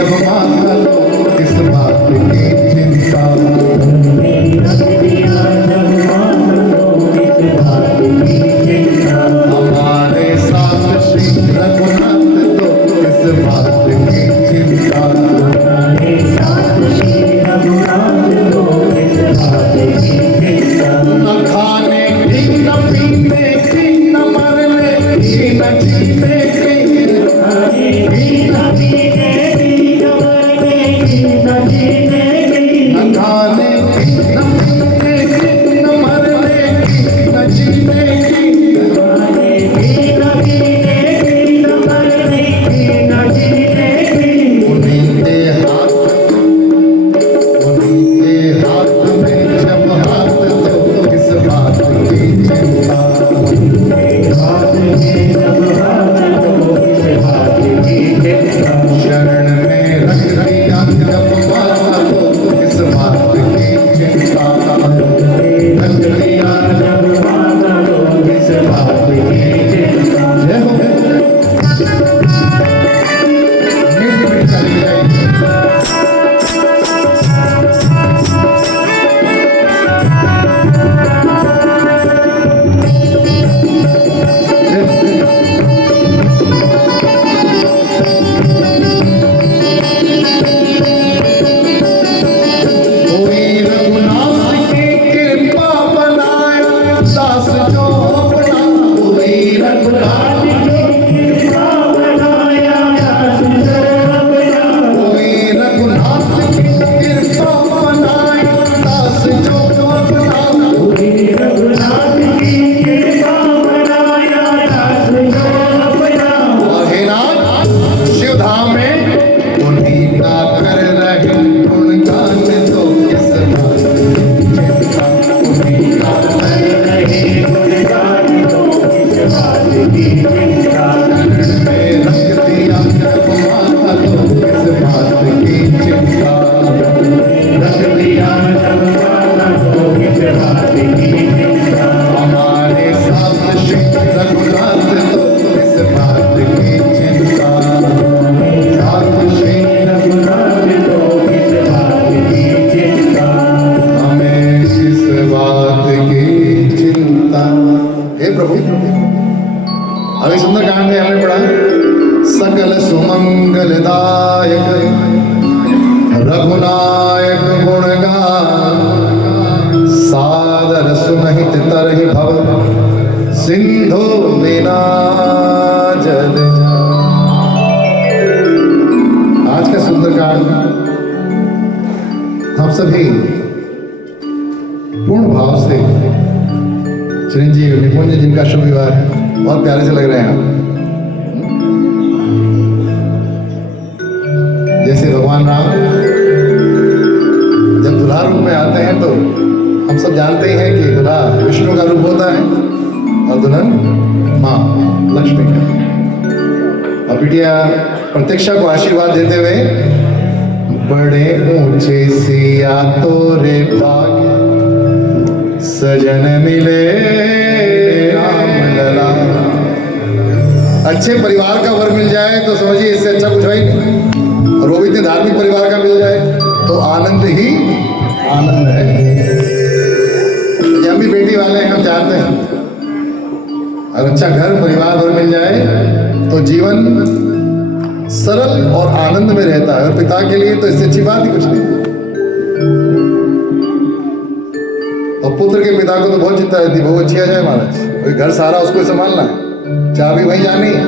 जब माथा तो किस बात की चिंता। हमारे साथ श्री रघुनाथ तो किस बात की चिंता। न खाने की न पीने की न मरने की न जीने की। न खाने की न पीने की न मरने की न जीने की। उन्हीं के हाथ में जब हाथ तो किस बात की चिंता। शरण में रख दिया जब माथा तो किस बात की चिंता। रख दिया जब माथा तो किस बात की चिंता। जय हो अभी सुंदरकांड में हमने पढ़ा सकल सुमंगलदायक रघुनायक गुणगान सादर सुनहित तरहि भव सिंधु बिना जल। आज का सुंदरकांड हम सभी पूर्ण भाव से चिरंजीव निपुंज जिनका शुभ विवाह है, बहुत प्यारे से लग रहे हैं आप। जैसे भगवान राम जब दुल्हा रूप में आते हैं तो हम सब जानते ही हैं कि दुल्हा विष्णु का रूप होता है और दुल्हन माँ लक्ष्मी का। और बिटिया प्रतीक्षा को आशीर्वाद देते हुए बड़े ऊंचे सिया तोरे भाग्य सजन मिले राम लला। अच्छे परिवार का वर मिल जाए तो समझिए इससे अच्छा कुछ है ही नहीं, और वो भी इतने धार्मिक परिवार का मिल जाए तो आनंद ही आनंद है। हम भी बेटी वाले हैं, हम जानते हैं। और अच्छा घर परिवार वर मिल जाए तो जीवन सरल और आनंद में रहता है, और पिता के लिए तो इससे अच्छी बात ही कुछ नहीं। और पुत्र के पिता को तो बहुत चिंता रहती है, बहुत अच्छी आ जाए महाराज, कोई घर सारा उसको संभालना है, चाबी वही जानी है।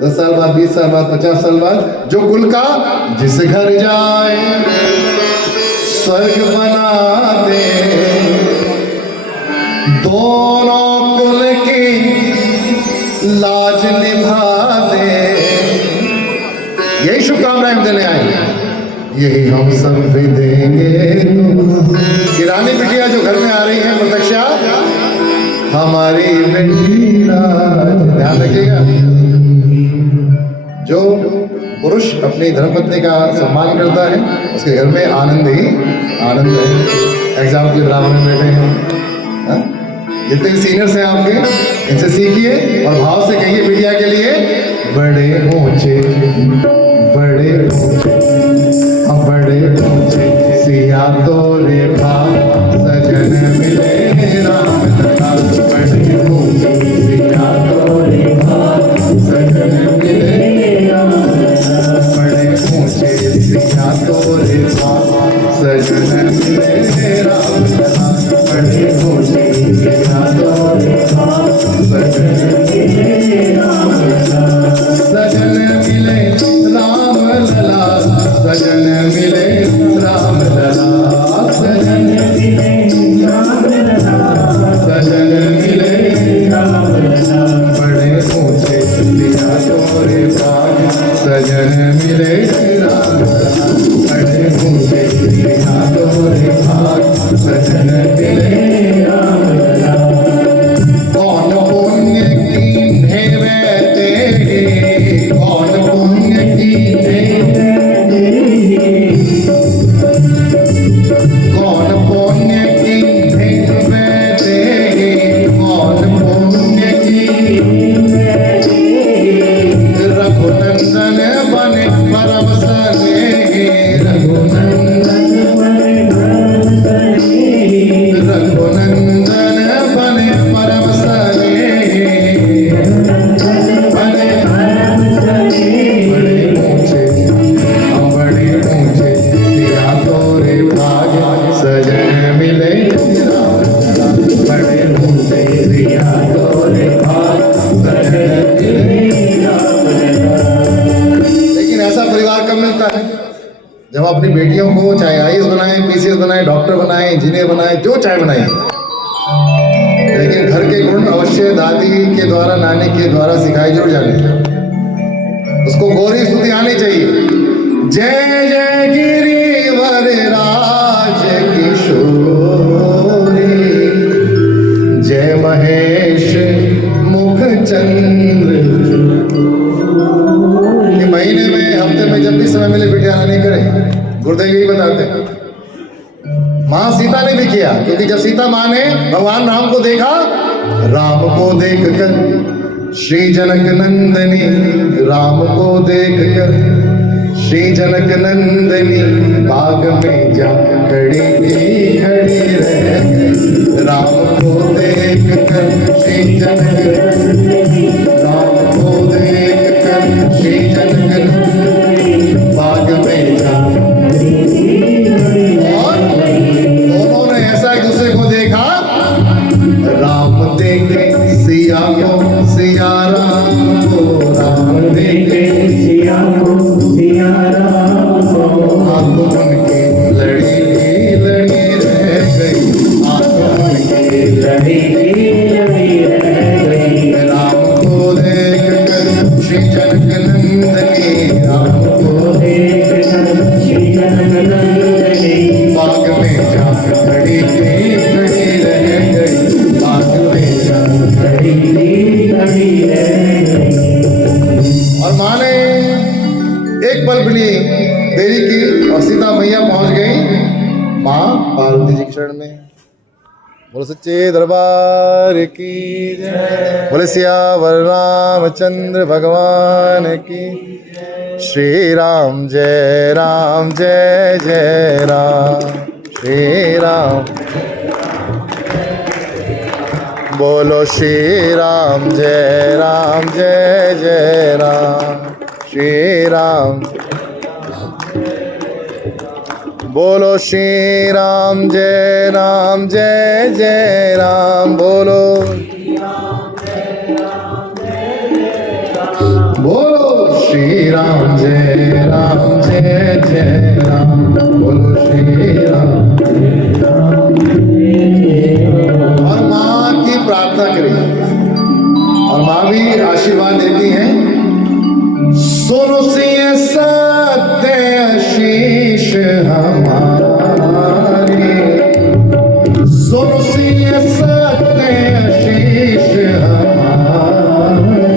10 साल बाद, 20 साल बाद, 50 साल बाद जो कुल का जिस घर जाए स्वर्ग बना दे, दोनों कुल की लाज निभा दे। यही शुभकामनाएं देने आए, यही हम सब भी देंगे। कि रानी बिटिया जो घर में आ रही है प्रतीक्षा हमारी बेटी, ध्यान रखिएगा। जो पुरुष अपनी धर्मपत्नी का सम्मान करता है उसके घर में आनंद ही आनंद है। एग्जाम के लिए ब्राह्मण में बैठे हैं, जितने भी सीनियर्स हैं आपके, इनसे सीखिए और भाव से कहिए बिटिया के लिए बड़े ऊंचे मिले राम लला, सजन मिले राम लला, सजन मिले राम लला, सजन मिले राम लला, बड़े ऊंचे दिया तोरे भाग, सजन मिले राम लला, बड़े ऊंचे दिया तोरे भाग, सजन मिले राम लला। कौन पुण्य की ढेवे तेरी, कौन पुण्य की ढेवे तेरी, कौन पुण्य की ढेवे तेरी, कौन पुण्य की ढेवे तेरी, रघुनंदन बने परम स्नेही, रघुनंदन बने परम स्नेही, रघुनंदन बने परम स्नेही, बने परम स्नेही, बड़े ऊंचे हम बड़े ऊंचे दिया तोरे भाग, सजन मिले राम लला, बड़े ऊंचे दिया तोरे भाग, सजन मिले राम लला। लेकिन ऐसा परिवार कब मिलता है? जब अपनी बेटियों को चाहे आईएएस बनाए, पीसीएस बनाए, डॉक्टर बनाए, इंजीनियर बनाए, जो चाहे बनाए, लेकिन घर के गुण अवश्य दादी के द्वारा, नानी के द्वारा सिखाए जरूर जाने। उसको गौरी स्तुति आनी चाहिए। जय जय गिरिवर राज किशोरी, जय महेश मुख चंद्र। ये महीने में, हफ्ते में जब भी समय मिले बिटिया नहीं करे, गुरुदेव यही बताते हैं। मां सीता ने भी किया, क्योंकि जब सीता मां ने भगवान राम को देखा, राम को देखकर श्री जनक नंदनी, राम को देखकर श्री जनक नंदनी, बाग में जा खड़ी खड़ी रह गई, राम को देखकर श्री जनक नंदनी, राम को देखकर श्री जनक नंदनी, बाग में जा। और दोनों ने ऐसा एक दूसरे को देखा, राम देखे सिया को सिया राम को, राम देखे सिया को सिया राम को, आंखों उनकी लड़ी लड़ी रह गई, आंखों उनकी लड़ी लड़ी रह गई, राम को देख कर श्री जनक नंदनी, राम को देख कर श्री जनक नंदनी, बाग में जा खड़ी खड़ी रह गई, बाग में जा खड़ी खड़ी रह गई। और माँ ने एक पल भी नहीं देरी की और सीता मैया पहुंच गई माँ पार्वती जी के शरण में। बोलो सच्चे दरबार की जय, बोले सियावर रामचंद्र भगवान की। श्री राम जय जय राम, श्री राम। बोलो श्री राम जय जय राम, श्री राम। बोलो श्री राम जय जय राम, बोलो बोलो श्री राम जय जय राम, बोलो श्री राम। और माँ की प्रार्थना करें और माँ भी आशीर्वाद देती हैं। सुनो सिंह सत्य शीश हमारे, सुनो सिंह सत्य शीश हमारे,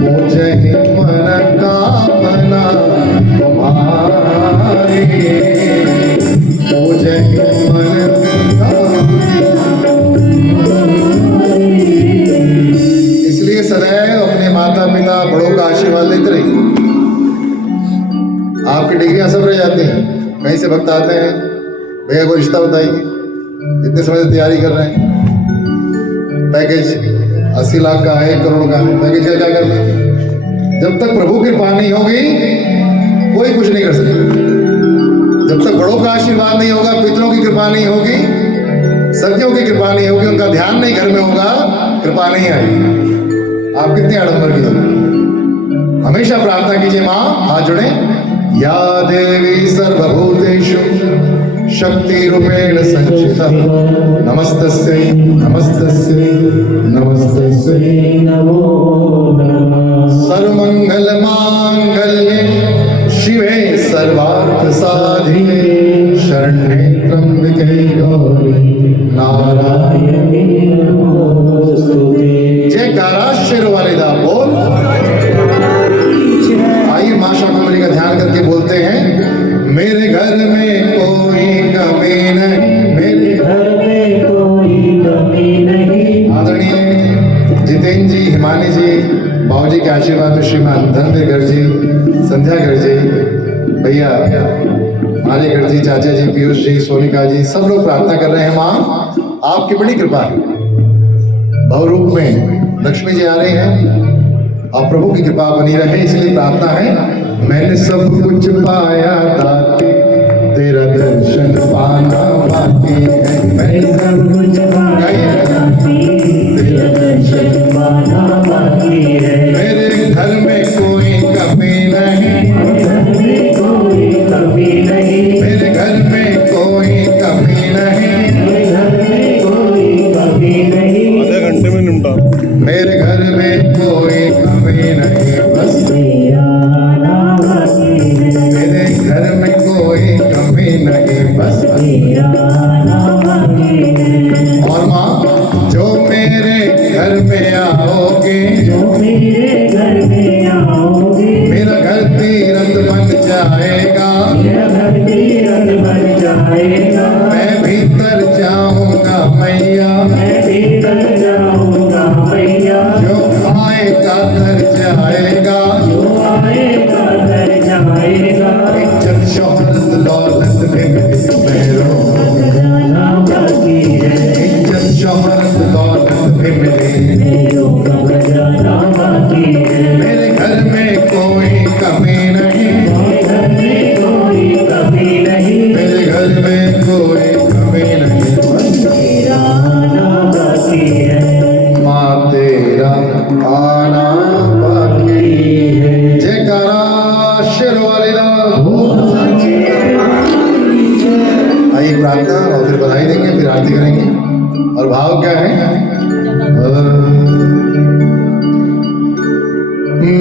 मुझे मन कामना तुम्हारी, मुझे मन इसलिए सदैव अपने माता पिता बड़ों का आशीर्वाद लेते रहिए। आपकी डिग्रियां सब रह जाती हैं, कहीं से भक्त आते हैं, भैया को रिश्ता बताइए, इतने समय से तैयारी कर रहे हैं, पैकेज 80 लाख का है, 1 करोड़ का है, पैकेज का क्या करना है? जब तक प्रभु की कृपा नहीं होगी कोई कुछ नहीं कर सकता। जब तक बड़ों का आशीर्वाद नहीं होगा, पितरों की कृपा नहीं होगी, सखियों की कृपा नहीं होगी, उनका ध्यान नहीं घर में होगा, कृपा नहीं आएगी। आप कितने आडंबर की हमेशा प्रार्थना कीजिए माँ, हाथ जुड़े। या देवी सर्वभूतेषु शक्ति रूपेण संस्थिता नमस्तस्यै नमस्तस्यै नमस्तस्यै नमो नमः। सर्वमंगल मांगल्ये शिवे सर्वार्थ साधिके शरण्ये त्र्यंबके गौरी नारायणी नमोस्तुते। जयकारा शेर वाले दा बोल। आइए मां शाकंभरी का ध्यान करके बोलते हैं, मेरे घर में कोई कमी नहीं, मेरे घर में कोई कमी नहीं। आदरणीय जितेंद्र जी, हिमानी जी, बाबूजी के आशीर्वाद में श्रीमान धनवीर जी, संध्या गर्ग जी, भैया माली गर्ग जी, चाचा जी, पीयूष जी, सोनिका जी, सब लोग प्रार्थना कर रहे हैं। माँ आपकी बड़ी कृपा है, बहुरूप में लक्ष्मी जी आ रही हैं और प्रभु की कृपा बनी रहे, इसलिए प्रार्थना है। मैंने सब कुछ पाया था, तेरा दर्शन पाना बाकी है। मैंने सब कुछ पाया था, तेरा दर्शन पाना बाकी है। मेरे घर में कोई कमी नहीं, घर में कोई कमी नहीं। मेरे घर में कोई कमी नहीं, मेरे घर में कोई कमी नहीं। आधे घंटे में निपटा। मेरे घर में कोई कमी नहीं, बस तेरा नाम बाकी है। मेरे घर में कोई कमी नहीं, बस तेरा नाम बाकी है। और माँ जो मेरे घर में आओगे, जो मेरे घर में आओगे, मेरा घर तीरथ बन जाएगा, मेरा घर तीरथ बन जाएगा। मैं भीतर जाऊंगा मैया, मैं भीतर जाऊंगा मैया। जो आएगा घर जाएगा, जो आएगा घर जाएगा। इज्जत शोहरत दौलत में मेरो, खजाना बाकी है, इज्जत शोहरत दौलत में मिले। मेरो का खजाना बाकी है। मेरे घर में कोई कमी नहीं, मेरे घर में कोई कमी नहीं। मेरे घर में कोई कमी नहीं, तेरा नाम बाकी है, माँ तेरा आना बाकी है। जयकारा शेर वाले दा। आइए प्रार्थना और फिर बधाई देंगे, फिर आरती करेंगे। और भाव क्या है?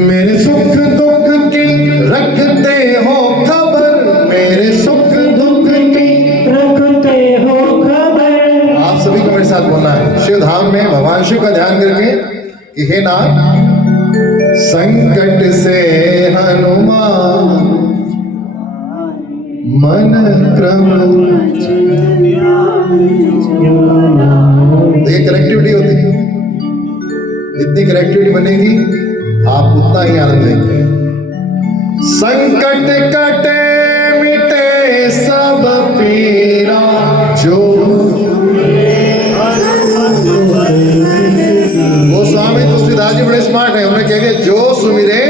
मेरे सुख दुख की रखते हो खबर, मेरे सुख दुख की। रखते हो खबर। आप सभी को मेरे साथ बोलना है, शिव धाम में भगवान शिव का ध्यान करके कि हे नाथ, संकट से हनुमान मन क्रम। तो ये कनेक्टिविटी होती है, जितनी कनेक्टिविटी बनेगी आप उतना ही आनंद लेंगे। संकट कटे मिटे सब पीरा, जो वो स्वामी तुलसीदास जी बड़े स्मार्ट है, उन्होंने कह दिया जो सुमिरे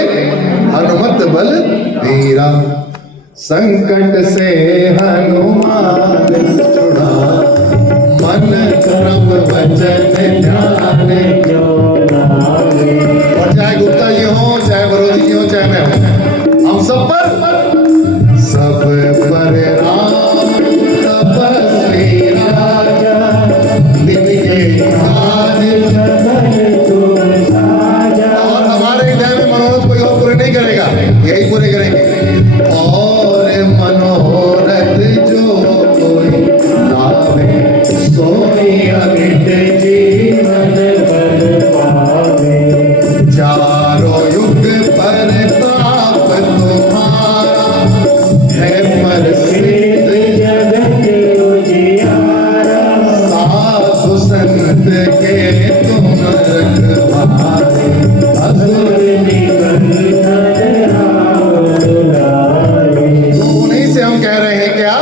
हनुमत बल वीरा। संकट से हनुमान छुड़ा, मन क्रम वचन ध्यान जो लागे। और चाहे गुप्ता जी हो, चाहे बरोदी जी हो, चाहे मैं हूं, हम सब पर राम तपस्वी राजा, दिन के काज सबल तुम साजा। और हमारे हृदय में मनोरथ कोई और पूरे नहीं करेगा, यही पूरे करेंगे। और मनोरथ जो कोई लावे, सोई अमित जीवन बल पावे। चारों युग पर ताप तुम्हारा है, प्रसिद्ध जगत उजियारा। साधु संत के तुम रखवारे, असुर निबंधन राम दुलारे। उन्हीं से हम कह रहे हैं क्या?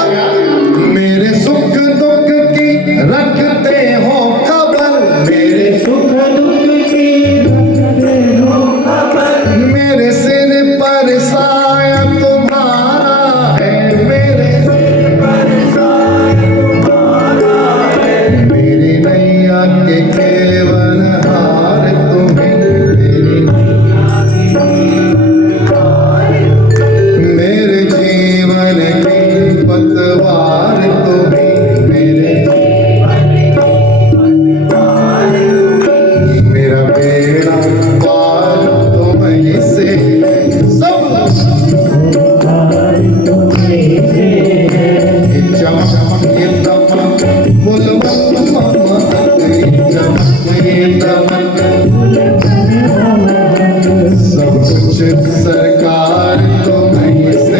मेरे सुख दुख की रखते हो खबर, मेरे सुख दुख की रखते हो खबर। मेरे सिर पर साया तुम्हारा है, मेरे सिर पर साया तुम्हारा है। मेरी नैया के केवल हार तुम्हें, मेरी नैया के सरकार तुम्हीं से,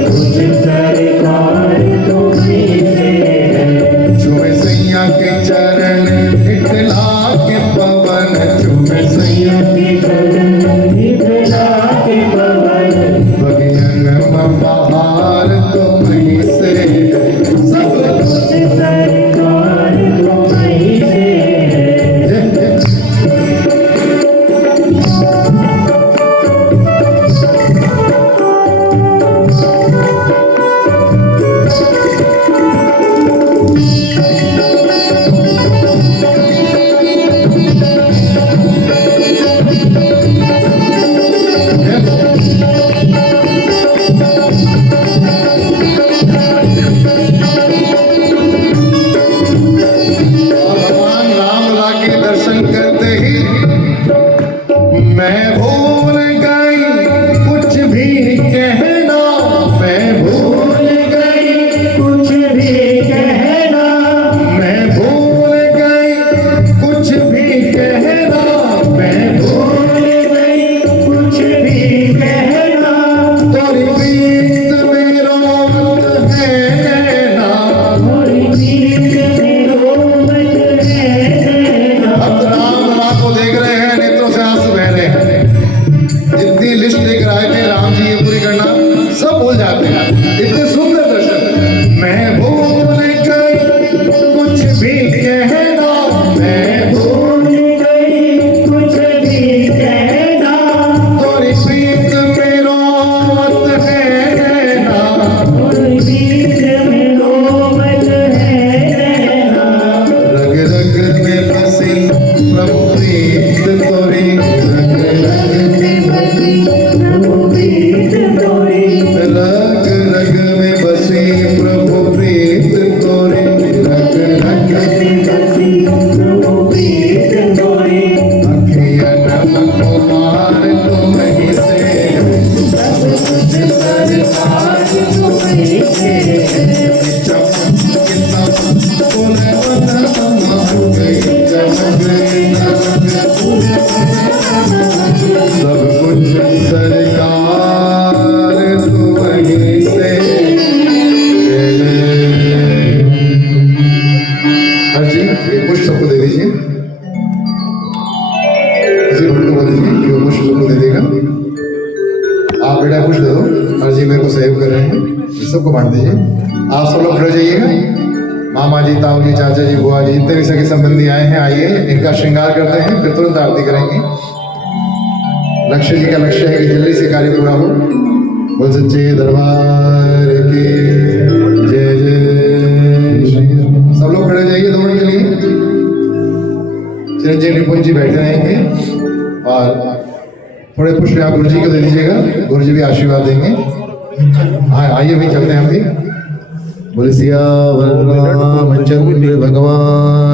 कुछ सरकार तुम्हीं से है। चूमे सैया के चरण इठला के पवन, चूमे सैया के चरण इठला के पवन, बगियन में बहार तुम्हीं से, सब कुछ सरकार तुम्हीं से है। भगवान राम लागे दर्शन करते ही मैं भूल गई कुछ भी कहना, मैं भूल गई कुछ भी कहना, मैं भूल गई कुछ भी कहना, मैं भूल गई कुछ भी कहना, तोरी प्रीत में रोवत है नैना, थोड़ी प्रीत में रोवत है नैना। अब तो राम को देख रहे हैं, नेत्रों से आंसू बह रहे हैं। जितनी लिस्ट लेकर आए थे राम जी ये पूरी करना, सब भूल जाते हैं। इतने सुंदर दर्शन। मैं भूल गई कुछ भी कहना, मैं भूल गई कुछ भी कहना, तोरी प्रीत में रोवत है नैना, थोड़ी प्रीत में रोवत है नैना। रग रग में बसी प्रभु प्रीत तोरी, रग रग में बसी प्रभु प्रीत तोरी, रग रग में बसी प्रभु प्रीत तोरी, रग रग में बसी प्रभु प्रीत तोरी। अखियन कुमार तुम्हीं से, सब कुछ सरकार तुम्हीं से है। चमक पुनवन चमक सब कुछ सरकार तुम्हीं से। हर जी ये पुष्प सबको दे दीजिए, किसी भक्त को बोल दीजिए कि वो पुष्प सबको दे देगा। आप बेटा पुष्प दे दो, हर जी मेरे को सहयोग कर रहे हैं, सबको बांट दीजिए। आप सब लोग खड़े जाइएगा। मामा जी, ताऊ जी, चाचा जी, बुआ जी, जितने भी सगे संबंधी आए हैं, आइए इनका श्रृंगार करते हैं, फिर तुरंत आरती करेंगे। लक्ष्य जी का लक्ष्य है कि जल्दी से कार्य पूरा हो। बोल सच्चे दरबार की जय जय श्री राम। सब लोग खड़े जाइए 2 मिनट के लिए। चिरंजीव निपुण जी बैठे रहेंगे और थोड़े पुष्प आप गुरु जी को दे दीजिएगा, गुरु जी भी आशीर्वाद देंगे। हाँ आइए भाई, चलते हैं हम भी। बोले सियावर रामचंद्र भगवान